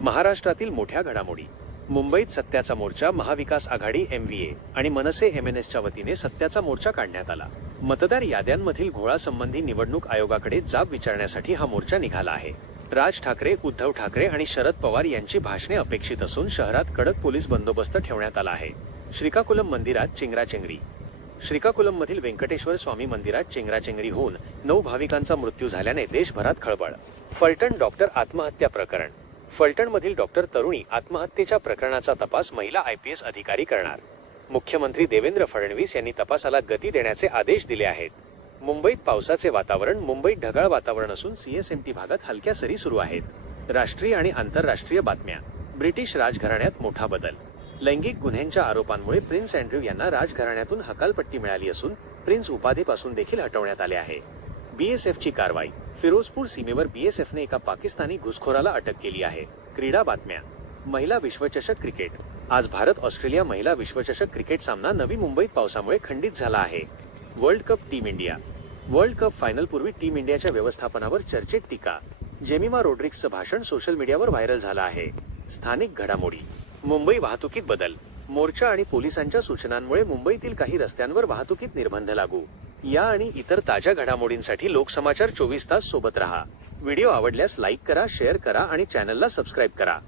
महाराष्ट्रातील मोठ्या घडामोडी. मुंबईत सत्याचा मोर्चा महाविकास आघाडी एम व्ही ए आणि मनसे एमएनएसच्या वतीने सत्याचा मोर्चा काढण्यात आला. मतदार याद्यांमधील घोळासंबंधी निवडणूक आयोगाकडे जाब विचारण्यासाठी हा मोर्चा निघाला आहे. राज ठाकरे उद्धव ठाकरे आणि शरद पवार यांची भाषणे अपेक्षित असून शहरात कडक पोलीस बंदोबस्त ठेवण्यात आला आहे. श्रीकाकुलम मंदिरात चेंगराचेंगरी श्रीकाकुलम मधील व्यंकटेश्वर स्वामी मंदिरात चेंगराचेंगरी होऊन नऊ भाविकांचा मृत्यू झाल्याने देशभरात खळबळ. फलटण डॉक्टर आत्महत्या प्रकरण. फलटणमधील डॉक्टर तरुणी आत्महत्येच्या प्रकरणाचा तपास महिला आय पी एस अधिकारी करणार. मुख्यमंत्री देवेंद्र फडणवीस यांनी तपासाला गती देण्याचे आदेश दिले आहेत. मुंबईत पावसाचे वातावरण मुंबईत ढगाळ वातावरण असून सीएसएमटी भागात हलक्या सरी सुरू आहेत. राष्ट्रीय आणि आंतरराष्ट्रीय बातम्या. ब्रिटिश राजघराण्यात मोठा बदल. लैंगिक गुन्ह्यांच्या आरोपांमुळे प्रिन्स अँड्र्यू यांना राजघराण्यातून हकालपट्टी मिळाली असून प्रिन्स उपाधीपासून देखील हटवण्यात आले आहे. बीएसएफची कारवाई. फिरोजपूर सीमेवर बीएसएफने एका पाकिस्तानी घुसखोराला अटक केली आहे. क्रीडा बातम्या. महिला विश्वचषक क्रिकेट. आज भारत ऑस्ट्रेलिया महिला विश्वचषक क्रिकेट सामना नवी मुंबईत पावसामुळे खंडित झाला आहे. World cup team India. World cup फायनलपूर्वी team इंडियाच्या व्यवस्थापनावर चर्चेत टीका. जेमिमा रोड्रिक्सचं भाषण सोशल मीडियावर व्हायरल झालं आहे. स्थानिक घडामोडी. मुंबई वाहतुकीत बदल. मोर्चा आणि पोलिसांच्या सूचनांमुळे मुंबईतील काही रस्त्यांवर वाहतुकीत निर्बंध लागू. या आणि इतर ताज्या घडामोडींसाठी लोकसमाचार चोवीस तास सोबत रहा. व्हिडिओ आवडल्यास लाईक करा शेअर करा आणि चॅनलला सबस्क्राईब करा.